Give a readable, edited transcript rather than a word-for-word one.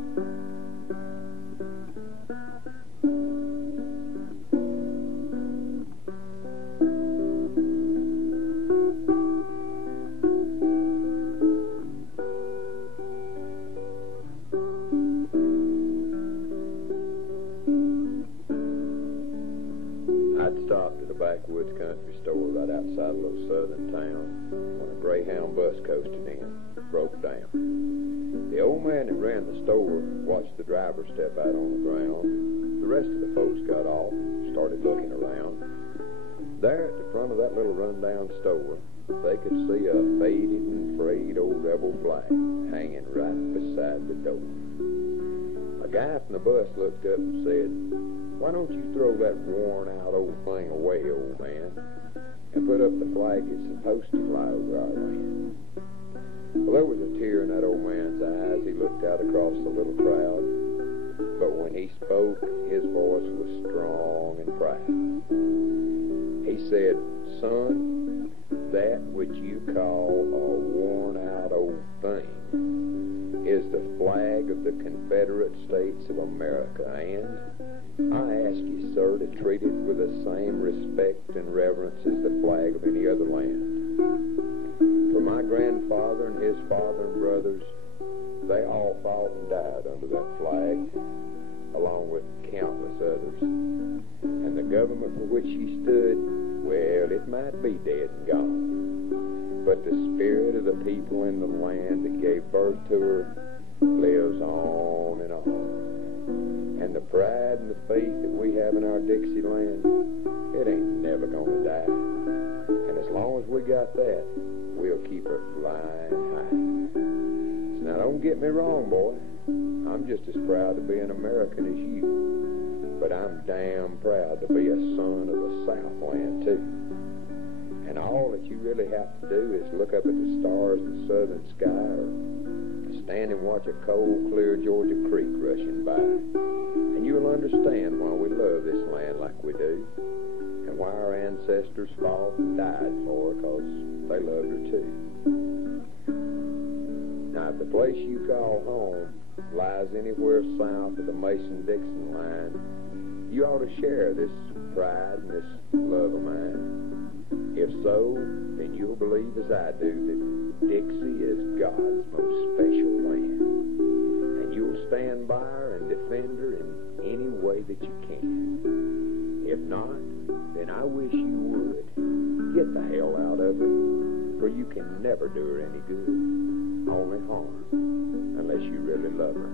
I'd stopped at a backwoods country store right outside a little southern town when a Greyhound bus coasted in, broke down. The old man that ran the store watched the driver step out on the ground. The rest of the folks got off and started looking around. There at the front of that little rundown store, they could see a faded and frayed old rebel flag hanging right beside the door. A guy from the bus looked up and said, "Why don't you throw that worn-out old thing away, old man, and put up the flag that's supposed to fly over our land?" Well, there was a tear in that old man's eyes. He looked out across the little crowd, but when he spoke, his voice was strong and proud. He said, "Son, that which you call a worn-out old thing is the flag of the Confederate States of America, and I ask you, sir, to treat it with the same respect and reverence as the flag of any other land. For my grandfather and his father and brothers, they all fought and died under that flag, along with countless others. And the government for which she stood, well, it might be dead and gone, but the spirit of the people in the land that gave birth to her lives on and on. And the pride and the faith that we have in our Dixie land, it ain't never gonna die. And as long as we got that, we'll keep her flying high. So now don't get me wrong, boy. I'm just as proud to be an American as you. But I'm damn proud to be a son of the Southland, too. And all that you really have to do is look up at the stars in the southern sky, or stand and watch a cold, clear Georgia creek rushing by. And you'll understand why we love this land like we do, and why our ancestors fought and died for her, 'cause they loved her too. Now, if the place you call home lies anywhere south of the Mason-Dixon line, you ought to share this pride and this love of mine. If so, then you'll believe as I do that Dixie is God's most special land. And you'll stand by her and defend her in any way that you can. If not, then I wish you would. Get the hell out of her, for you can never do her any good, only harm, unless you really love her.